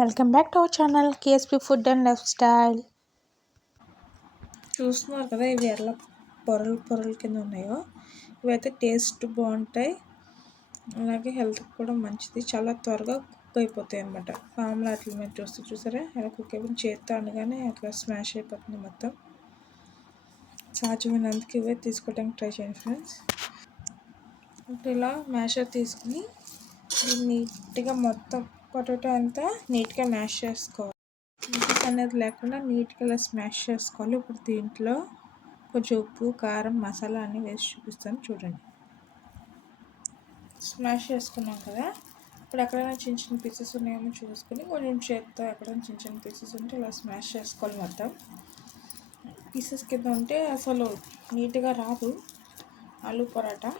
Welcome back to our channel KSP food and life style. చూస్తున్నారు కదా, ఇవి ఎలా పొరలు కింద ఉన్నాయో. ఇవైతే టేస్ట్ బాగుంటాయి, అలాగే హెల్త్కి కూడా మంచిది. చాలా త్వరగా కుక్ అయిపోతాయి అన్నమాట. మామూలు అట్లా మీరు చూసారా ఎలా కుక్ అయిపోయింది. చేత్తో అనగానే అట్లా స్మాష్ అయిపోతుంది మొత్తం. సాధ్యమైనందుకు ఇవే తీసుకోవడానికి ట్రై చేయండి ఫ్రెండ్స్. ఇప్పుడు ఇలా మ్యాషర్ తీసుకుని నీట్గా మొత్తం పొటాటో అంతా నీట్గా మ్యాష్ చేసుకోవాలి. పీసెస్ అనేది లేకుండా నీట్గా ఇలా స్మాష్ చేసుకోవాలి. ఇప్పుడు దీంట్లో కొంచెం ఉప్పు, కారం, మసాలా అన్నీ వేసి చూపిస్తాను చూడండి. స్మాష్ చేసుకున్నాం కదా, ఇప్పుడు ఎక్కడైనా చిన్న చిన్న పీసెస్ ఉన్నాయేమో చూసుకొని కొంచెం చేత్తో ఎక్కడైనా చిన్న చిన్న పీసెస్ ఉంటే ఇలా స్మాష్ చేసుకోవాలి. మొత్తం పీసెస్ కింద ఉంటే అసలు నీట్గా రాదు ఆలూ పరాటా.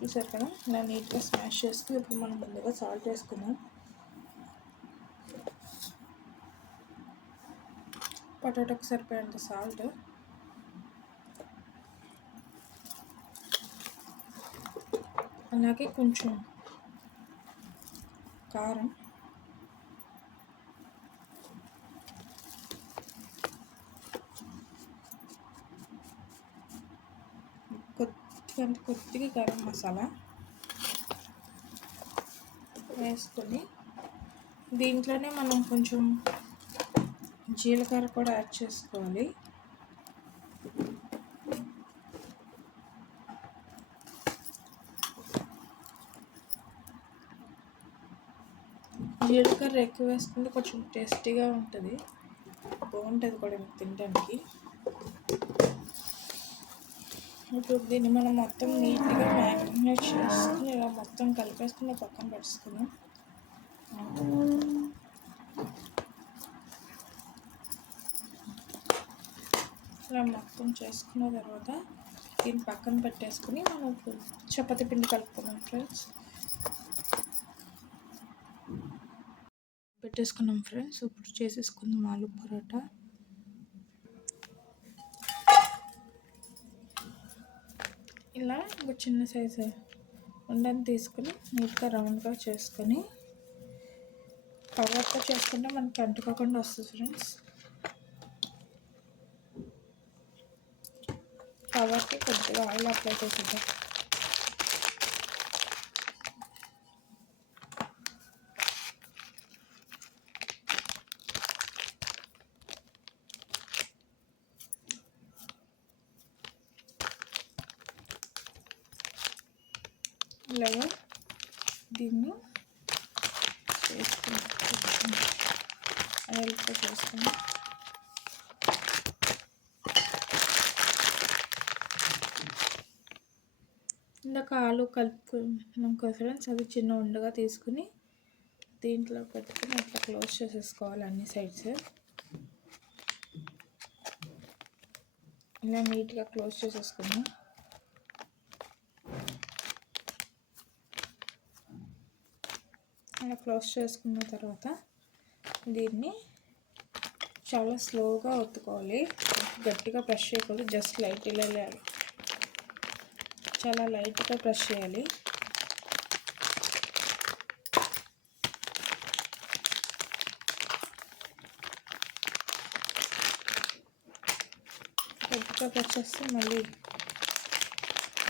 చూసారు కదా, ఇలా నీట్గా స్మాష్ చేసుకుని ఇప్పుడు మనం ముందుగా సాల్ట్ వేసుకుందాం. పొటాటోకి సరిపోయేంత సాల్ట్, అలాగే కొంచెం కారం, కొద్దిగా గరం మసాలా వేసుకొని దీంట్లోనే మనం కొంచెం జీలకర్ర కూడా యాడ్ చేసుకోవాలి. జీలకర్ర ఎక్కువ వేసుకుంటే కొంచెం టేస్టీగా ఉంటుంది, బాగుంటుంది కూడా తినడానికి. ఇప్పుడు దీన్ని మనం మొత్తం నీట్గా మ్యారినేట్ చేసుకుని ఇలా మొత్తం కలిపేసుకుని పక్కన పెట్టుకున్నాం. ఇలా మొత్తం చేసుకున్న తర్వాత దీన్ని పక్కన పెట్టేసుకుని మనం చపాతీ పిండి కలుపుకున్నాం ఫ్రెండ్స్. ఇప్పుడు చేసేసుకుందాం ఆలూ పరోటా. ఇలా ఒక చిన్న సైజు ఉండని తీసుకుని నీట్గా రౌండ్గా చేసుకొని కవర్తో చేసుకుంటే మనకి అంటుకోకుండా వస్తుంది ఫ్రెండ్స్. కవర్కి కొద్దిగా ఆయిల్ అప్లై చేసేద్దాం. ఇలాగా దీన్ని చేసుకుని ఆయిల్తో చేసుకుని ఇందాక ఆలు కలుపుకున్నాం కదా ఫ్రెండ్స్, అది చిన్న ఉండగా తీసుకుని దీంట్లో పెట్టుకుని అట్లా క్లోజ్ చేసేసుకోవాలి అన్ని సైడ్స్. ఇలా నీట్గా క్లోజ్ చేసేసుకున్నాం. అలా క్లోజ్ చేసుకున్న తర్వాత దీన్ని చాలా స్లోగా ఒత్తుకోవాలి. గట్టిగా ప్రెస్ చేయకూడదు, జస్ట్ లైట్ ఇలా చాలా లైట్గా ప్రెస్ చేయాలి. గట్టిగా ప్రెస్ చేస్తే మళ్ళీ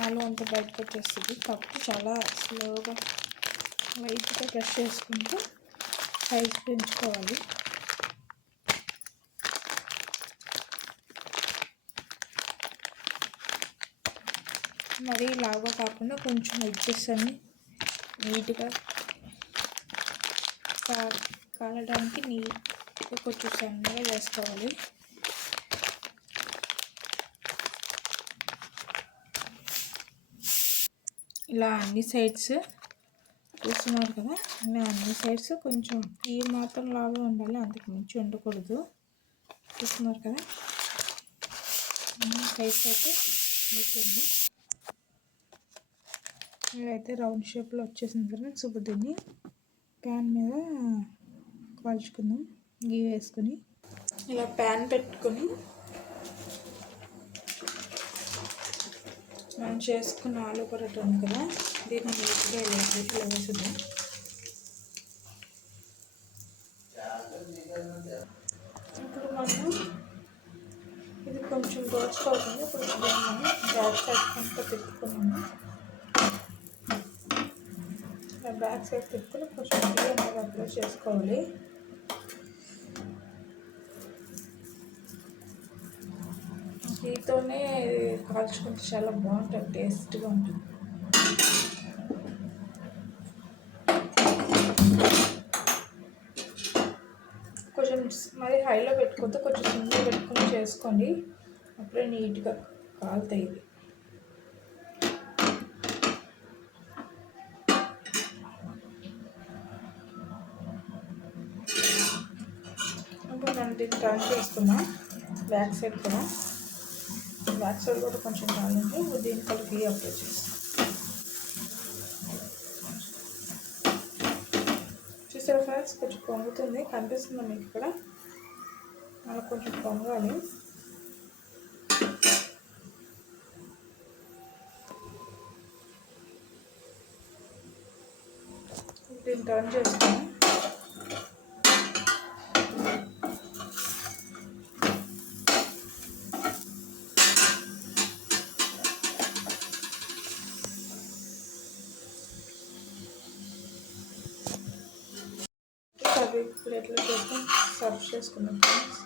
ఆలు అంతా బయటకు వచ్చేస్తుంది. కాబట్టి చాలా స్లోగా లైట్గా ప్రెస్ చేసుకుంటూ సైజ్ పెంచుకోవాలి. మరీ లావుగా కాకుండా కొంచెం ఎడ్జెస్ అన్ని నీట్గా కాలడానికి నీట్గా కొంచెం సన్నగా వేసుకోవాలి. ఇలా అన్ని సైడ్స్ చూస్తున్నారు కదా, అన్ని సైడ్స్ కొంచెం ఈ మాత్రం లాగా ఉండాలి, అంతకు మించి ఉండకూడదు. చూస్తున్నారు కదా, సైడ్స్ అయితే అయిపోయింది. ఇదైతే రౌండ్ షేప్లో వచ్చేసింది ఫ్రెండ్స్. ఇప్పుడు దీన్ని ప్యాన్ మీద కాల్చుకుందాం. గీ వేసుకుని ఇలా ప్యాన్ పెట్టుకొని మనం చేసుకున్న ఆలూ పరోటా ఉంది కదా, దీన్ని నీట్గా ఇలా వేసేద్దాం. సైడ్ అంతా తిప్పుకున్నాము. బ్యాక్ సైడ్ తిప్పుకుని కొంచెం గీ అనేది అప్లై చేసుకోవాలి. గీతోనే కాల్చుకుంటే చాలా బాగుంటుంది, టేస్ట్గా ఉంటుంది. కొంచెం మరి హైలో పెట్టుకుంటే కొంచెం సిమ్లో పెట్టుకొని చేసుకోండి, అప్పుడే నీట్గా కాలుతాయి. ఇది ఇప్పుడు మనం దీన్ని టర్న్ చేసుకున్నాం. బ్యాక్ సైడ్ కూడా కొంచెం కాలండి. దీని కలిపి అప్లై చేస్తాం. చూసారా ఫ్రెండ్స్, కొంచెం పొంగుతుంది, కనిపిస్తుంది మీకు ఇక్కడ. అలా కొంచెం పొంగాలి. దీన్ని టర్న్ చేసుకుని ప్లేట్లో చేసుకొని సర్వ్ చేసుకున్నాం ఫ్రెండ్స్.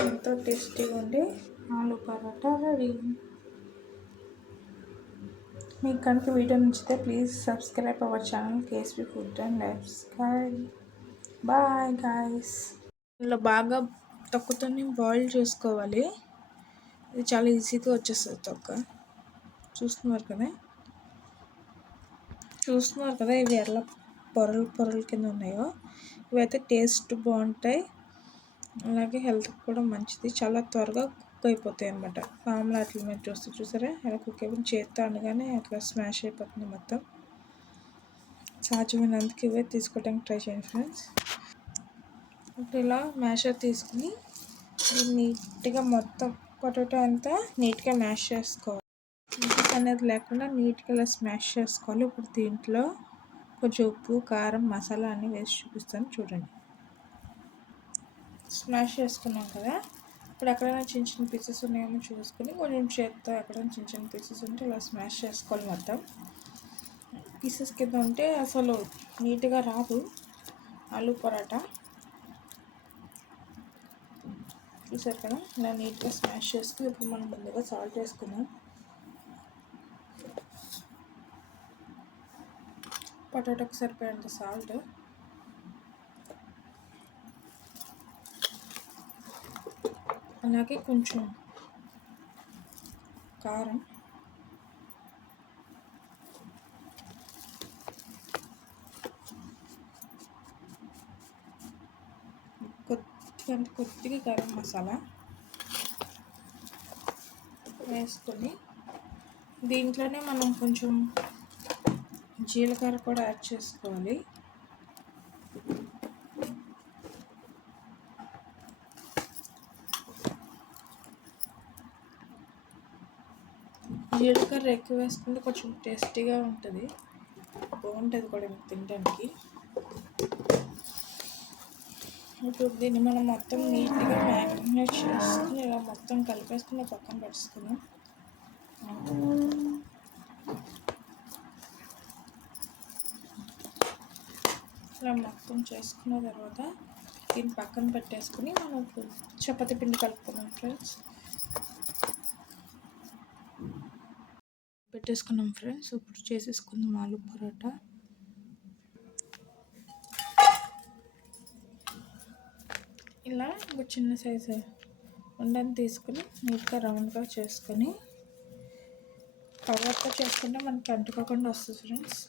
ఎంతో టేస్టీగా ఉండి ఆలు పరోటా రెడీ. మీకు కనుక వీడియో నచ్చితే please subscribe our channel KSP food and lifestyle. Bye guys. ఇలా బాగా తొక్కుతోని బాయిల్ చేసుకోవాలి. ఇది చాలా ఈజీగా వచ్చేస్తుంది తొక్క. చూస్తున్నారు కదా ఇవి ఎలా పొరలు కింద ఉన్నాయో. ఇవైతే టేస్ట్ బాగుంటాయి, అలాగే హెల్త్కి కూడా మంచిది. చాలా త్వరగా కుక్ అయిపోతాయి అన్నమాట. మామూలు అట్ల మీద చూసారా ఎలా కుక్ అయిపోయింది. చేత్తో అనగానే అట్లా స్మాష్ అయిపోతుంది మొత్తం. సాధ్యమైనందుకు ఇవే తీసుకోవడానికి ట్రై చేయండి ఫ్రెండ్స్. ఇప్పుడు ఇలా మ్యాషర్ తీసుకుని నీట్గా మొత్తం పొటాటో అంతా నీట్గా మ్యాష్ చేసుకోవాలి. పీసెస్ అనేది లేకుండా నీట్గా ఇలా స్మాష్ చేసుకోవాలి. ఇప్పుడు దీంట్లో కొంచెం ఉప్పు, కారం, మసాలా అన్నీ వేసి చూపిస్తాను చూడండి. స్మాష్ చేసుకున్నాం కదా. ఇప్పుడు ఎక్కడైనా చిన్న చిన్న పీసెస్ ఉన్నాయేమో చూసుకొని కొంచెం చేత్తో ఎక్కడైనా చిన్న చిన్న పీసెస్ ఉంటే ఇలా స్మాష్ చేసుకోవాలి. మొత్తం పీసెస్ కింద ఉంటే అసలు నీట్గా రాదు ఆలు పరోటా. చూసారు కదా, ఇలా నీట్గా స్మాష్ చేసుకుని ఇప్పుడు మనం ముందుగా సాల్ట్ వేసుకుందాం. పొటాటోకి సరిపోయేంత సాల్ట్, అలాగే కొంచెం కారం, కొద్దిగా గరం మసాలా వేసుకొని దీంట్లోనే మనం కొంచెం జీలకర్ర కూడా యాడ్ చేసుకోవాలి. జీలకర్ర ఎక్కువ వేసుకుంటే కొంచెం టేస్టీగా ఉంటుంది, బాగుంటుంది కూడా తినడానికి. ఇప్పుడు దీన్ని మనం మొత్తం నీట్గా మ్యారినేట్ చేసుకుని ఇలా మొత్తం కలిపేసుకుని పక్కన పెట్టుకున్నాం. ఇలా మొత్తం చేసుకున్న తర్వాత దీన్ని పక్కన పెట్టేసుకుని మనం చపాతీ పిండి కలుపుకున్నాం ఫ్రెండ్స్. ఇప్పుడు చేసేసుకుందాం ఆలు పరోటా. ఇలా ఒక చిన్న సైజు ఉండని తీసుకుని నీట్గా రౌండ్గా చేసుకొని కవర్తో చేసుకుంటే మనకి అంటుకోకుండా వస్తుంది ఫ్రెండ్స్.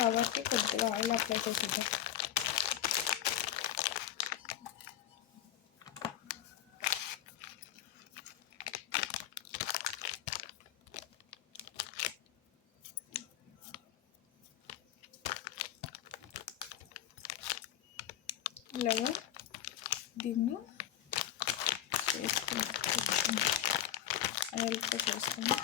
కవర్కి కొద్దిగా ఆయిల్ అప్లై చేసేద్దాం. ఇలాగా దీన్ని చేసుకుని అలా చేసుకుని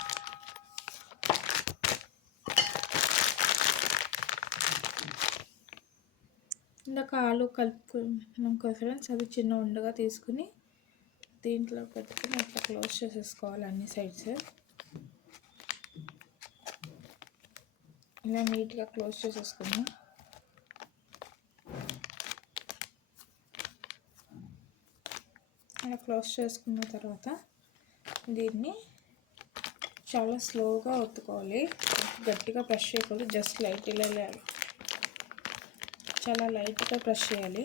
ఆలు కలుపుకున్నాం కదా ఫ్రెండ్స్, అది చిన్న ఉండగా తీసుకుని దీంట్లో పెట్టుకుని అట్లా క్లోజ్ చేసేసుకోవాలి అన్ని సైడ్స్. ఇలా నీట్గా క్లోజ్ చేసేసుకున్నాం. ఇలా క్లోజ్ చేసుకున్న తర్వాత దీన్ని చాలా స్లోగా ఒత్తుకోవాలి. గట్టిగా ప్రెస్ చేయకూడదు, జస్ట్ లైట్ ఇలా చాలా లైట్గా ప్రెస్ చేయాలి.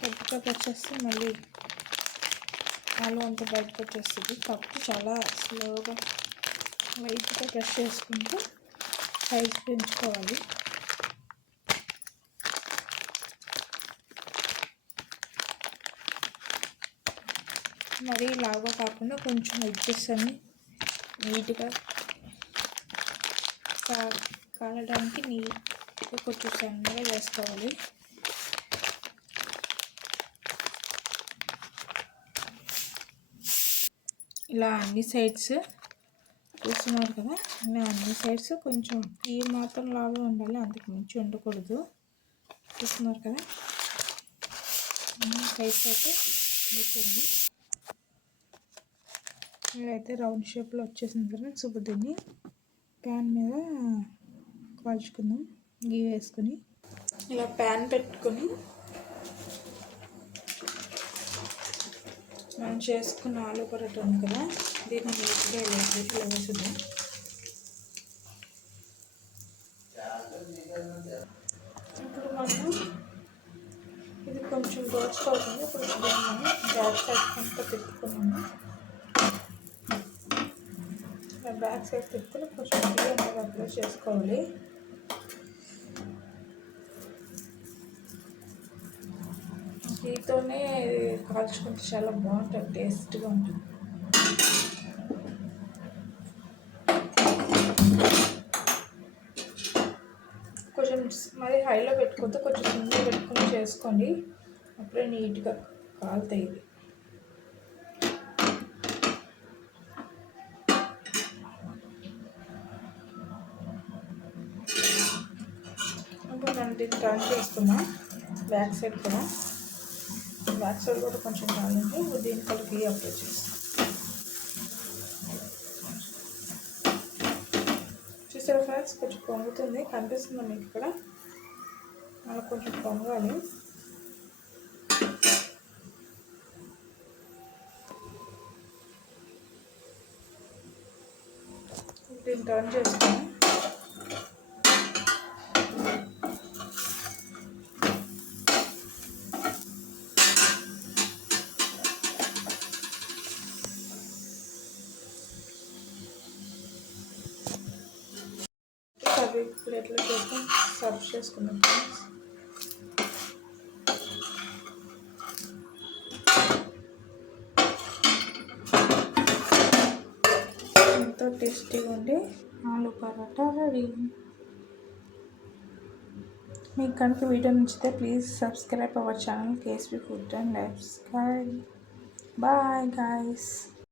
గట్టిగా ప్రెస్ చేస్తే మళ్ళీ ఆలు అంతా బయటకు వచ్చేస్తుంది. కాబట్టి చాలా స్లోగా లైట్గా ప్రెస్ చేసుకుంటూ సైజ్ పెంచుకోవాలి. మరీ లావుగా కాకుండా కొంచెం ఎడ్జెస్ అని నీట్గా కాలడానికి నీట్గా కొంచెం సన్నగా వేసుకోవాలి. ఇలా అన్ని సైడ్స్ చూస్తున్నారు కదా, ఇలా అన్ని సైడ్స్ కొంచెం ఈ మాత్రం లాగా ఉండాలి, అంతకు మించి ఉండకూడదు. చూస్తున్నారు కదా, అన్ని సైడ్స్ అయితే అయిపోయింది. ఇదైతే రౌండ్ షేప్లో వచ్చేసింది ఫ్రెండ్స్. ఇప్పుడు దీన్ని ప్యాన్ మీద కాల్చుకుందాం గీ వేసుకుని. ఇలా ప్యాన్ పెట్టుకొని మనం చేసుకున్న ఆలు పరోటా ఉంది కదా, దీన్ని నీట్గా ఇలా వేసుకుందాం. ఇప్పుడు మనం ఇది కొంచెం రోస్ట్ అవుతుంది. ఇప్పుడు దీన్ని మనం బ్యాక్ సైడ్ అంతా తిప్పుకున్నాము. బ్యాక్ సైడ్ తిప్పుకొని కొంచెం అనేది అప్లై చేసుకోవాలి. గీతోనే కాల్చుకుంటే చాలా బాగుంటుంది, టేస్ట్గా ఉంటుంది. కొంచెం మరి హైలో పెట్టుకుంటే కొంచెం సిమ్లో పెట్టుకొని చేసుకోండి, అప్పుడే నీట్గా కాలుతాయి. ఇది ఇప్పుడు మనం దీన్ని టర్న్ చేసుకున్నాం. బ్యాక్ సైడ్ కూడా కొంచెం కాలండి. దీని కూడా గీ అప్లై చేస్తాం. చూసారా ఫ్రెండ్స్, కొంచెం పొంగుతుంది, కనిపిస్తుంది మీకు ఇక్కడ. అలా కొంచెం పొంగాలి. దీన్ని టర్న్ చేసుకొని ప్లేట్లో చేసి సర్వ్ చేసుకున్నాం ఫ్రెండ్స్. ఎంతో టేస్టీగా ఉండి ఆలు పరోటా రెడీ. మీకు కనుక వీడియో నచ్చితే please subscribe our channel KSP food and lifestyle. Bye guys.